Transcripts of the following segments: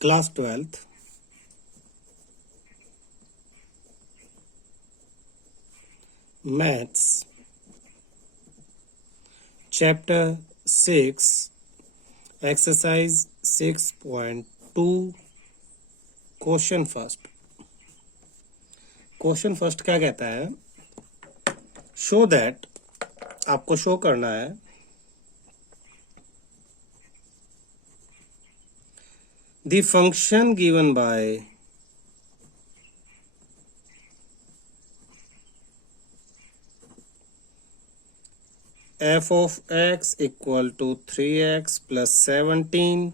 Class 12th, Maths, Chapter 6, Exercise 6.2, Question first. Question first क्या कहता है? Show that, आपको शो करना है the function given by f of x equal to 3x plus 17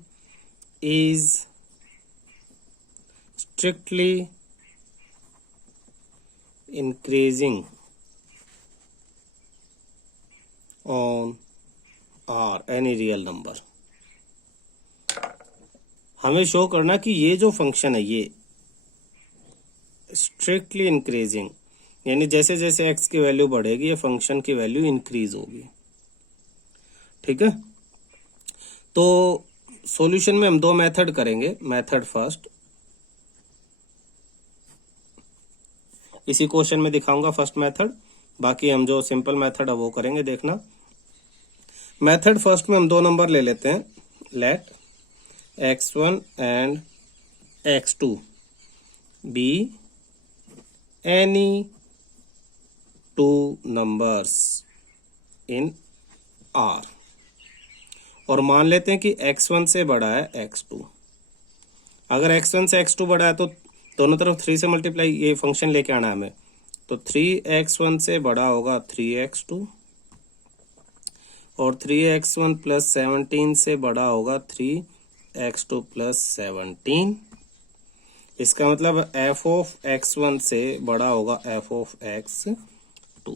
is strictly increasing on R, any real number. हमें show करना कि ये जो फंक्शन है ये स्ट्रिक्टली इंक्रीजिंग, यानी जैसे जैसे x की वैल्यू बढ़ेगी ये फंक्शन की वैल्यू इंक्रीज होगी। ठीक है, तो सॉल्यूशन में हम दो मेथड करेंगे। मेथड फर्स्ट, इसी क्वेश्चन में दिखाऊंगा फर्स्ट मेथड, बाकी हम जो सिंपल मेथड है वो करेंगे। देखना, मेथड फर्स्ट में हम दो नंबर ले लेते हैं। Let x1 and x2 be any two numbers in R, और मान लेते हैं कि x1 से बड़ा है x2। अगर x1 से x2 बड़ा है तो दोनों तरफ 3 से मल्टीप्लाई ये फंक्शन लेके आना है हमें, तो 3x1 से बड़ा होगा 3x2 और 3x1 प्लस 17 से बड़ा होगा 3x2 प्लस 17। इसका मतलब f ऑफ x1 से बड़ा होगा f ऑफ x2।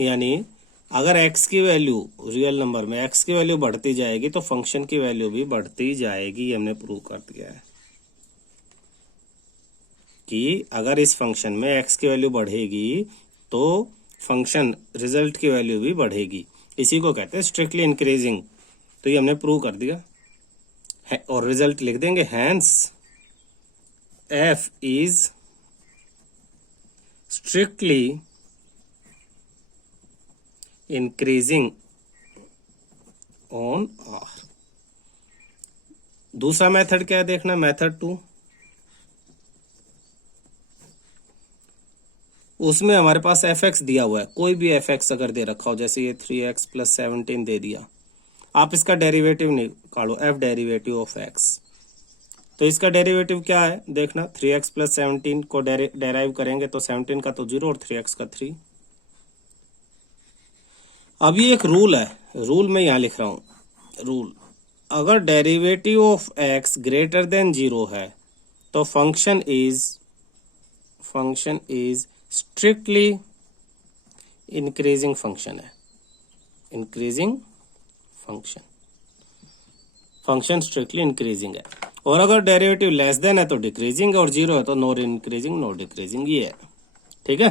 यानी अगर x की वैल्यू रियल नंबर में x की वैल्यू बढ़ती जाएगी तो फंक्शन की वैल्यू भी बढ़ती जाएगी। हमने प्रूव कर दिया है कि अगर इस फंक्शन में x की वैल्यू बढ़ेगी तो फंक्शन रिजल्ट की वैल्यू भी बढ़ेगी। इसी को कहते हैं स्ट्रिक्टली इंक्रीजिंग। तो ये हमने प्रूव कर दिया है और रिजल्ट लिख देंगे, hence f is strictly increasing on R। दूसरा मेथड क्या है देखना, मेथड 2। उसमें हमारे पास fx दिया हुआ है, कोई भी fx अगर दे रखा हो, जैसे ये 3x प्लस 17 दे दिया, आप इसका डेरिवेटिव निकालो, f डेरिवेटिव ऑफ x। तो इसका डेरिवेटिव क्या है देखना, 3x प्लस 17 को डेराइव करेंगे तो 17 का तो 0 और 3x का 3। अभी एक रूल है, रूल में यहां लिख रहा हूं रूल, अगर derivative of x greater than 0 है तो function is strictly increasing function है। इंक्रीजिंग फंक्शन स्ट्रिक्टली इंक्रीजिंग है। और अगर डेरिवेटिव लेस देन है तो डिक्रीजिंग, और 0 है तो नो इंक्रीजिंग नो डिक्रीजिंग, ये है। ठीक है,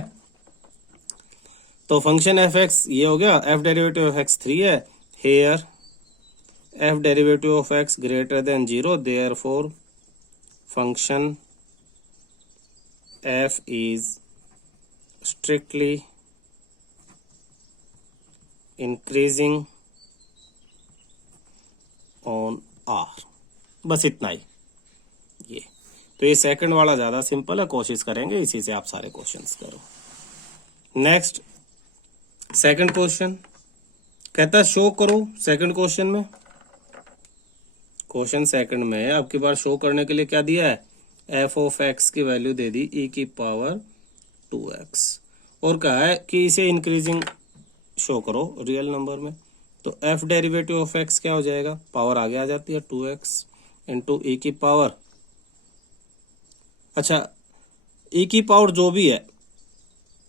तो फंक्शन एफ एक्स ये हो गया। एफ डेरिवेटिव ऑफ एक्स 3 है, here f derivative of x greater than 0, therefore function f is strictly increasing on R. बस इतना ही। ये तो ये सेकंड वाला ज्यादा सिंपल है, कोशिश करेंगे इसी से आप सारे क्वेश्चंस करो। नेक्स्ट सेकंड क्वेश्चन कहता है शो करो। सेकंड क्वेश्चन में, क्वेश्चन सेकंड में आपकी बार शो करने के लिए क्या दिया है, एफ ऑफ एक्स की वैल्यू दे दी e की पावर 2x, और कहा है कि इसे इंक्रीजिंग शो करो रियल नंबर में। तो एफ डेरिवेटिव ऑफ एक्स क्या हो जाएगा, पावर आगे आ जाती है 2x इंटू ई की पावर, अच्छा ई की पावर जो भी है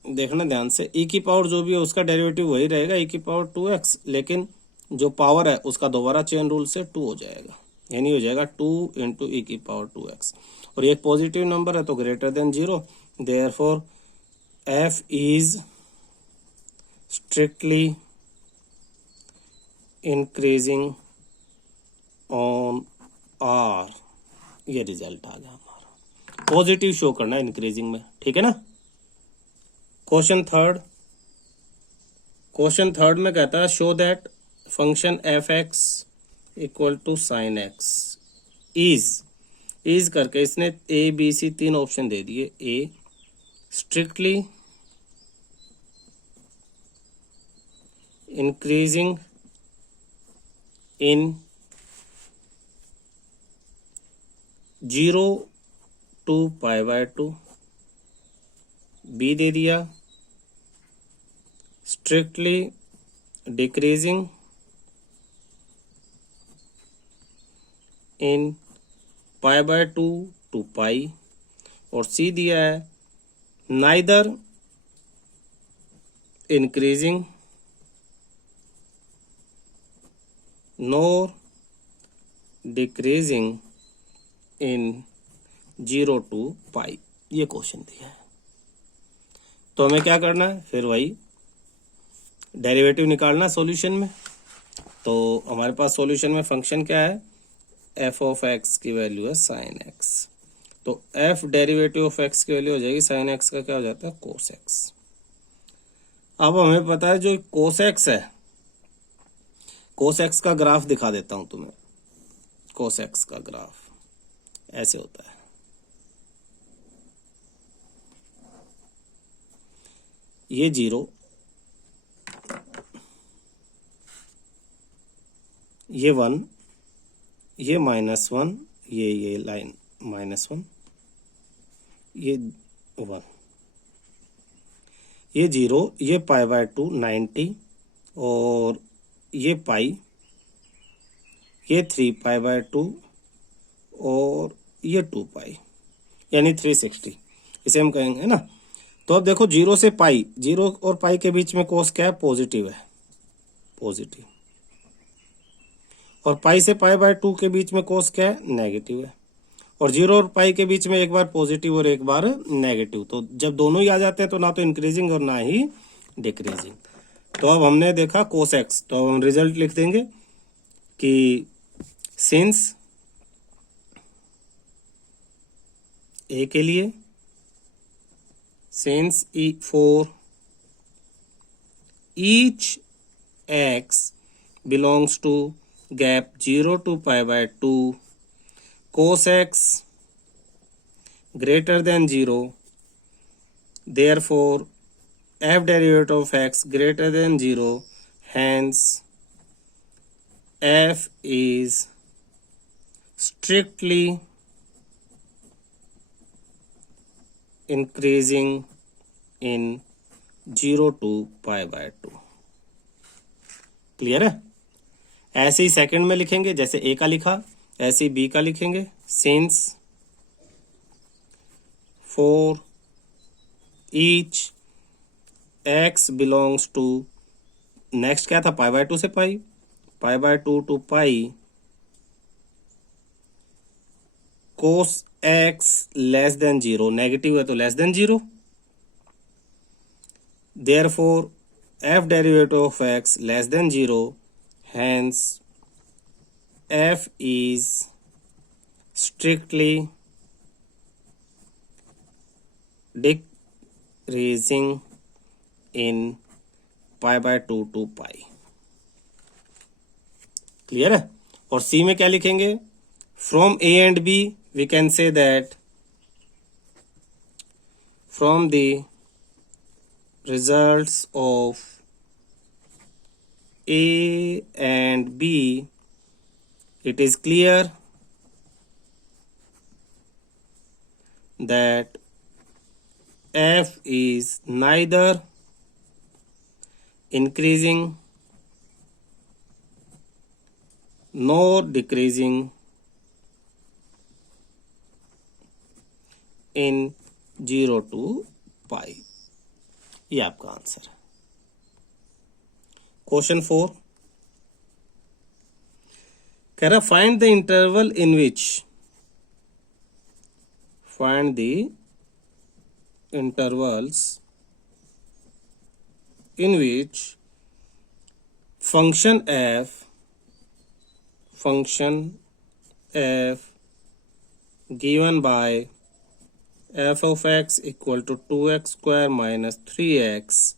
देखना ध्यान से, ई की पावर जो भी है उसका डेरिवेटिव वही रहेगा ई की पावर 2x, लेकिन जो पावर है उसका दोबारा चेन रूल से 2 हो जाएगा, यानी हो जाएगा 2 इंटू ई की पावर 2x। और ये एक पॉजिटिव नंबर है तो greater than 0, therefore f is strictly increasing on R ये रिजल्ट आ गया हमारा। पॉजिटिव शो करना है इंक्रीजिंग में, ठीक है ना। क्वेश्चन थर्ड में कहता है show that function f x equal to sine x is करके इसने ए बी सी 3 ऑप्शन दे दिए। A strictly increasing in 0 to π/2, B दे दिया स्ट्रिक्टली डिक्रीजिंग इन π/2 to π, और सी दिया है neither increasing NOR decreasing in 0 to π। ये क्वेश्चन दिया है, तो हमें क्या करना है, फिर वही डेरिवेटिव निकालना सॉल्यूशन में। तो हमारे पास सॉल्यूशन में फंक्शन क्या है, एफ ऑफ एक्स की वैल्यू है साइन एक्स, तो एफ डेरिवेटिव ऑफ एक्स की वैल्यू हो जाएगी साइन एक्स का क्या हो जाता है, कोस एक्स। अब हमें पता है जो कोस एक्स है, कोस एक्स का ग्राफ दिखा देता हूं तुम्हें। कोस एक्स का ग्राफ ऐसे होता है, ये 0, ये 1, ये -1, ये लाइन -1, ये 1, ये 0, ये π/2 90, और ये पाई, ये 3 π/2, और ये 2 पाई, यानी 360, इसे हम कहेंगे ना। तो अब देखो 0 से पाई, 0 और पाई के बीच में कोस क्या है, पॉजिटिव है, पॉजिटिव। और पाई से π/2 के बीच में कोस क्या है, नेगेटिव है। और 0 और पाई के बीच में एक बार पॉजिटिव और एक बार नेगेटिव। तो जब दोनों ही आ जाते हैं तो ना तो इंक्रीजिंग और ना ही डिक्रीजिंग। तो अब हमने देखा कोस एक्स, तो अब हम रिजल्ट लिख देंगे कि सिंस ए के लिए, since for each x belongs to gap 0 to π/2, cos x greater than 0, therefore f derivative of x greater than 0, hence f is strictly increasing in 0 to π/2। Clear है। ऐसे ही सेकंड में लिखेंगे, जैसे ए का लिखा ऐसे ही बी का लिखेंगे। Since for each x belongs to, next क्या था, π/2 से pi, π/2 to pi, cos x less than 0, negative है तो less than 0, therefore f derivative of x less than 0, hence f is strictly decreasing in π/2 to π। Clear है। और C में क्या लिखेंगे, from A and B we can say that from the results of A and B, it is clear that f is neither increasing nor decreasing in 0 to π। ये आपका answer है। Question 4 कह रहा find the interval in which, find the intervals in which function f given by f of x equal to 2x square minus 3x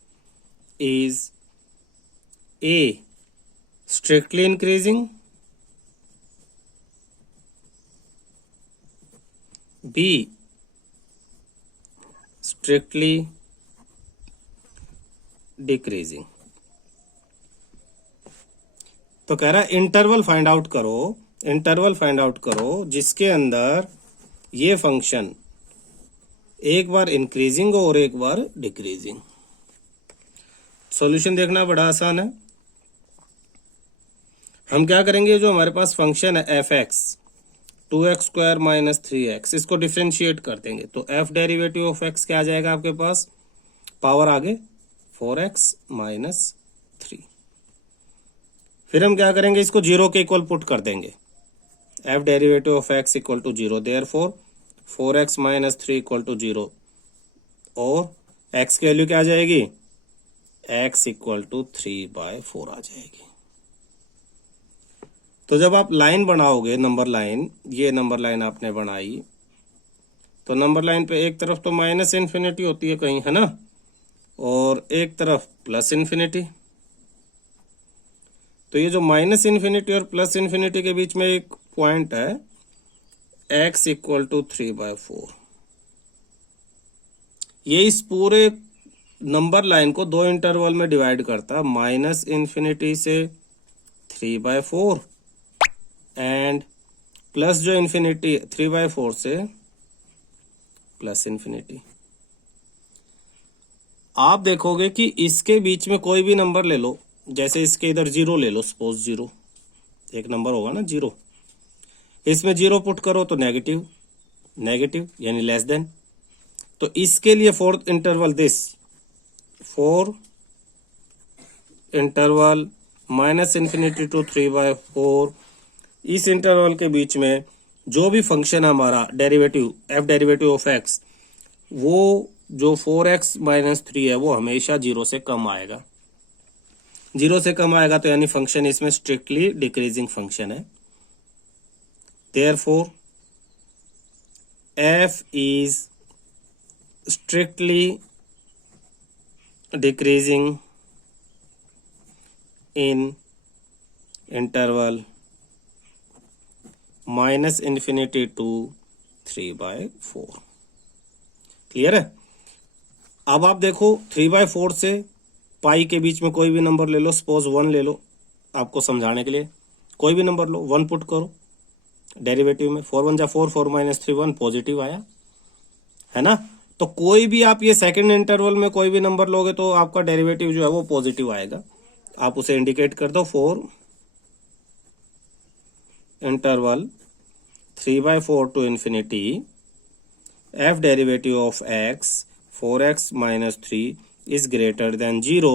is A strictly increasing, B strictly decreasing। तो कह रहा है interval find out करो, interval find out करो जिसके अंदर ये function एक बार इंक्रीजिंग हो और एक बार डिक्रीजिंग। सॉल्यूशन देखना बड़ा आसान है। हम क्या करेंगे, जो हमारे पास फंक्शन है F x 2x square minus 3x, इसको डिफ्रेंशिएट कर देंगे तो एफ डेरिवेटिव ऑफ एक्स क्या आ जाएगा आपके पास, पावर आगे 4x माइनस 3। फिर हम क्या करेंगे, इसको जीरो के इक्वल पुट कर देंगे, f derivative of x equal to zero, therefore 4x minus 3 equal to zero, और x की वैल्यू क्या आ जाएगी, x इक्वल टू 3/4 आ जाएगी। तो जब आप लाइन बनाओगे, नंबर लाइन, ये नंबर लाइन आपने बनाई, तो नंबर लाइन पे एक तरफ तो माइनस इन्फिनिटी होती है कहीं, है ना, और एक तरफ प्लस इन्फिनिटी। तो ये जो माइनस इन्फिनिटी और प्लस इन्फिनिटी के बीच में एक पॉइंट है x इक्वल टू 3/4। ये इस पूरे नंबर लाइन को दो इंटरवल में डिवाइड करता है, माइनस इन्फिनिटी से 3/4 एंड प्लस जो इन्फिनिटी 3/4 से प्लस इन्फिनिटी। आप देखोगे कि इसके बीच में कोई भी नंबर ले लो, जैसे इसके इधर जीरो ले लो, सपोज जीरो एक नंबर होगा ना जीरो, इसमें जीरो पुट करो तो नेगेटिव, नेगेटिव यानी लेस देन। तो इसके लिए fourth interval this 4 interval minus infinity to 3/4, इस इंटरवल के बीच में जो भी फंक्शन हमारा derivative F derivative of x, वो जो 4x माइनस 3 है वो हमेशा जीरो से कम आएगा। जीरो से कम आएगा तो यानी फंक्शन इसमें स्ट्रिक्टली डिक्रीजिंग फंक्शन है। Therefore f is strictly decreasing in interval minus infinity to 3/4। Clear है। अब आप देखो 3/4 से पाई के बीच में कोई भी नंबर ले लो, सपोज 1 ले लो, आपको समझाने के लिए कोई भी नंबर लो, 1 पुट करो डेरिवेटिव में, 4 1 जा 4, 4 माइनस 3 1, पॉजिटिव आया, है ना। तो कोई भी आप ये सेकंड इंटरवल में कोई भी नंबर लोगे तो आपका डेरिवेटिव जो है वो पॉजिटिव आएगा। आप उसे इंडिकेट कर दो 4 interval 3/4 to infinity, f derivative of x 4x minus 3 is greater than 0,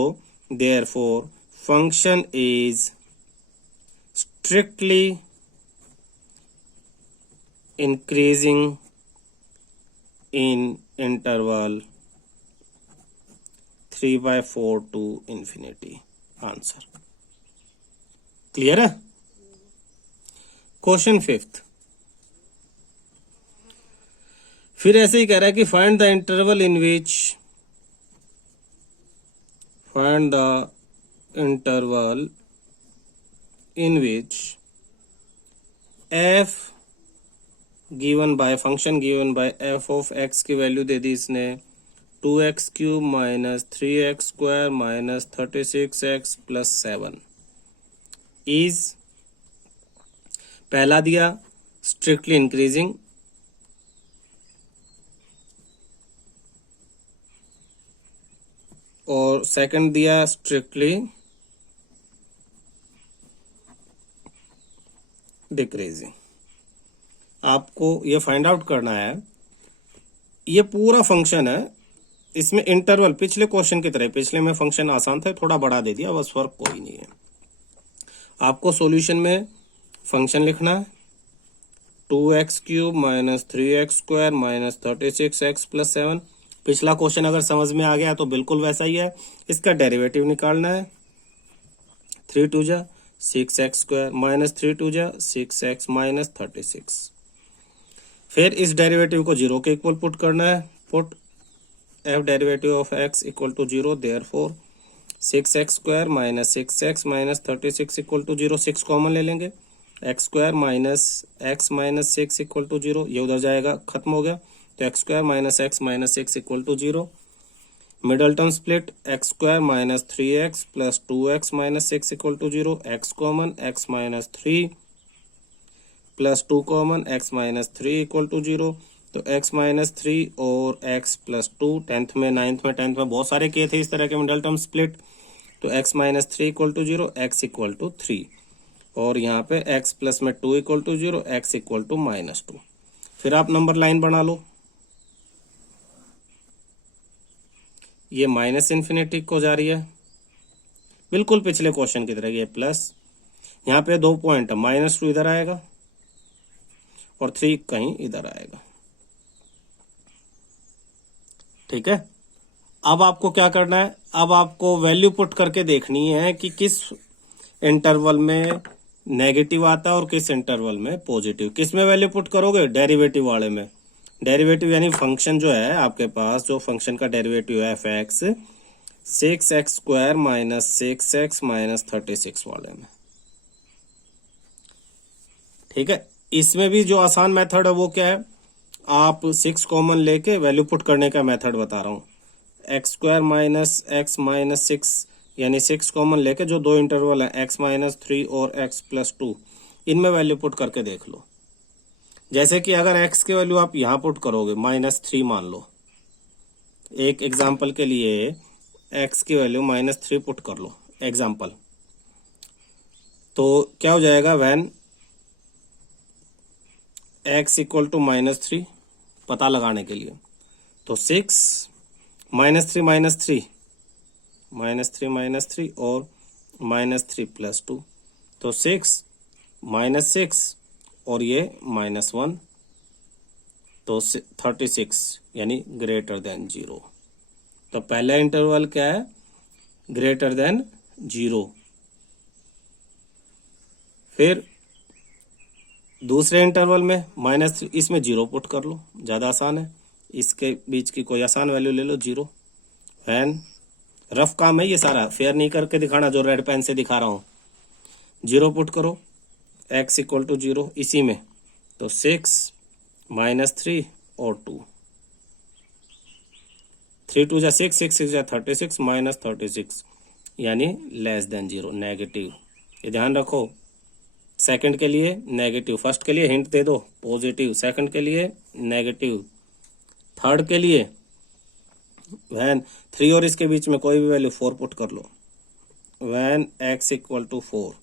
therefore function is strictly increasing in interval 3/4 to infinity। Answer clear है। क्वेश्चन 5th, फिर ऐसे ही कह रहा है कि find the interval in which, find the interval in which F given by function given by F of x की value दे दी इसने 2x³ minus 3x square minus 36x plus 7 is, पहला दिया स्ट्रिक्टली इंक्रीजिंग, और सेकंड दिया strictly decreasing. आपको ये find out करना है। ये पूरा फंक्शन है, इसमें इंटरवल पिछले क्वेश्चन की तरह, पिछले में फंक्शन आसान था, थोड़ा बड़ा दे दिया, बस फर्क कोई नहीं है। आपको सॉल्यूशन में फंक्शन लिखना है 2x³ minus 3x square minus 36x plus 7। पिछला क्वेश्चन अगर समझ में आ गया तो बिल्कुल वैसा ही है। इसका डेरिवेटिव निकालना है, 3 2 जा 6x स्क्वायर माइनस 3 2 जा 6x माइनस 36। फिर इस डेरिवेटिव को 0 के इक्वल पुट करना है। Put f derivative of x equal to 0, therefore 6x square minus 6x minus 36 equal to 0। 6 common ले लेंगे, x square minus x minus 6 equal to 0, ये उधर जाएगा, खत्म हो गया। तो x square minus x minus 6 equal to 0। Middle term split, x square minus 3x plus 2x minus 6 equal to 0। X common, x minus 3 plus 2 common, x minus 3 equal to 0। तो x minus 3 और x plus 2, 10th में 9th में 10th में बहुत सारे किए थे इस तरह के मिडल टर्म स्प्लिट। तो x minus 3 equal to 0, x equal to 3, और यहाँ पे x प्लस में 2 equal to 0, x equal to minus 2। फिर आप नंबर लाइन बना लो, ये माइनस इन्फिनिटी को जा रही है, बिल्कुल पिछले क्वेश्चन की तरह। ये प्लस, यहाँ पे 2 पॉइंट है, -2 इधर आएगा और 3 कहीं इधर आएगा। ठीक है, अब आपको क्या करना है, अब आपको वैल्यू पुट करके देखनी है कि किस इंटरवल में नेगेटिव आता है और किस इंटरवल में पॉजिटिव। किस में वैल्यू पुट करोगे, डेरिवेटिव वाले में। डेरिवेटिव यानी फंक्शन जो है आपके पास, जो फंक्शन का डेरिवेटिव है f(x), 6x square minus 6x minus 36 वाले में। ठीक है, इसमें भी जो आसान मेथड है वो क्या है, आप 6 कॉमन लेके वैल्यू पुट करने का मेथड बता रहा हूँ। X square minus x minus 6, यानी 6 कॉमन लेके जो दो इंटरवल है x माइनस 3 और x प्लस 2, इनमें वैल्यू पुट करके देख लो। जैसे कि अगर x की वैल्यू आप यहाँ पुट करोगे, -3 मान लो, एक एग्जाम्पल के लिए x की वैल्यू -3 पुट कर लो एग्जाम्पल, तो क्या हो जाएगा, व्हेन x इक्वल टू -3 पता लगाने के लिए, तो 6 -3 -3 -3 -3 और -3 प्लस 2, तो 6 -6 और ये -1, तो 36 यानी ग्रेटर देन 0। तो पहला इंटरवल क्या है, ग्रेटर देन 0। फिर दूसरे इंटरवल में -3, इसमें 0 पुट कर लो, ज़्यादा आसान है। इसके बीच की कोई आसान वैल्यू ले लो, 0। एन रफ काम है ये सारा, फेयर नहीं करके दिखाना, जो रेड पेन से दिखा रहा हूँ। 0 पुट करो, x इक्वल टू 0 इसी में, तो 6 -3 और 2, 3 2 जा 6, 6 6 जा 36, -36 यानी लेस देन 0, नेगेटिव। ये ध्यान रखो, सेकंड के लिए नेगेटिव, फर्स्ट के लिए हिंट दे दो पॉजिटिव, सेकंड के लिए नेगेटिव, थर्ड के लिए वैन 3 और इसके बीच में कोई भी वैल्यू 4 पुट कर लो। वैन x इक्वल टू 4,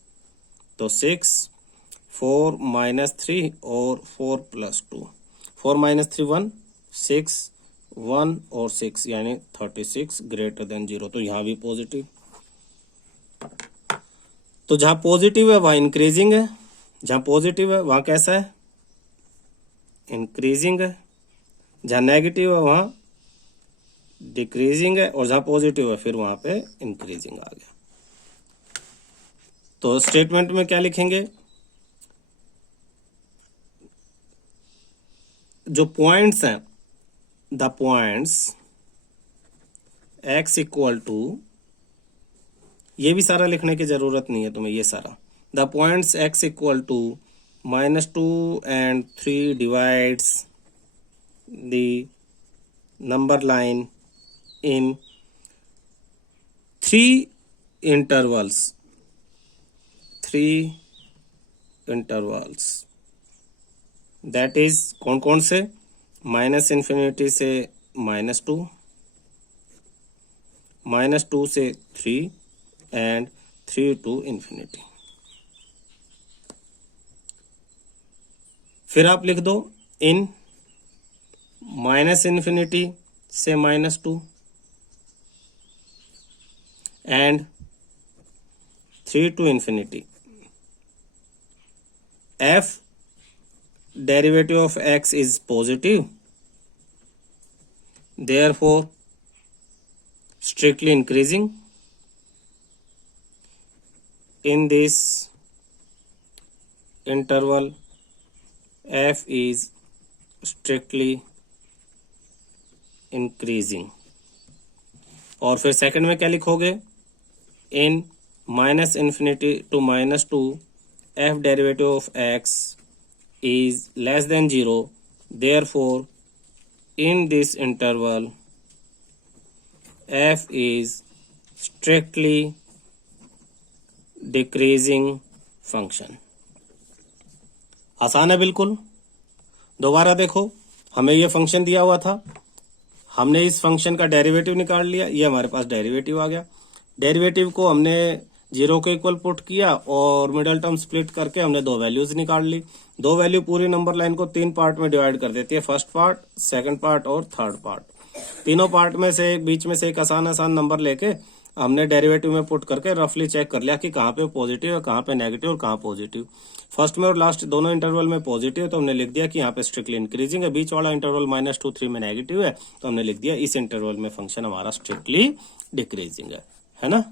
तो 6 4 -3 और 4 प्लस 2, 4 -3 1, 6 1 और 6 यानी 36 ग्रेटर देन 0। तो यहाँ भी पॉजिटिव, तो जहाँ पॉजिटिव है वहाँ इंक्रीजिंग है, जहाँ पॉजिटिव है वहाँ कैसा है, इंक्रीजिंग है। जहाँ नेगेटिव है वहाँ डिक्रीजिंग है, और जहाँ पॉजिटिव है फिर वहाँ पे इंक्रीजिंग आ गया। तो स्टेटमेंट में क्या लिखेंगे, जो पॉइंट्स हैं, the points x equal to, ये भी सारा लिखने की जरूरत नहीं है तुम्हें, ये सारा, the points x equal to -2 and 3 divides the number line in 3 intervals, 3 intervals, that is कौन कौन से, -∞ से -2, -2 से 3 and 3 to infinity। फिर आप लिख दो इन -∞ से -2 and 3 to infinity, f derivative of x is positive, therefore strictly increasing in this interval, f is strictly increasing. और फिर सेकंड में क्या लिखोगे, in minus infinity to -2 f derivative of x is less than 0, therefore in this interval f is strictly decreasing function. आसान है बिल्कुल। दोबारा देखो, हमें ये फंक्शन दिया हुआ था, हमने इस फंक्शन का डेरिवेटिव निकाल लिया, ये हमारे पास डेरिवेटिव आ गया। डेरिवेटिव को हमने 0 के इक्वल पुट किया और मिडल टर्म स्प्लिट करके हमने दो वैल्यूज निकाल ली। दो वैल्यू पूरी नंबर लाइन को 3 पार्ट में डिवाइड कर देती है, फर्स्ट पार्ट, सेकंड पार्ट और थर्ड पार्ट। तीनों पार्ट में से बीच में से एक आसान नंबर लेके हमने डेरिवेटिव में पुट करके रफली चेक कर लिया कि कहाँ पे पॉजिटिव है, कहाँ पे नेगेटिव और कहाँ पॉजिटिव। फर्स्ट में और लास्ट दोनों इंटरवल में पॉजिटिव है तो हमने लिख दिया कि यहाँ पे स्ट्रिक्टली इंक्रीजिंग है। बीच वाला इंटरवल -2 3 में नेगेटिव है तो हमने लिख दिया इस इंटरवल में फंक्शन हमारा स्ट्रिक्टली डिक्रीजिंग है ना।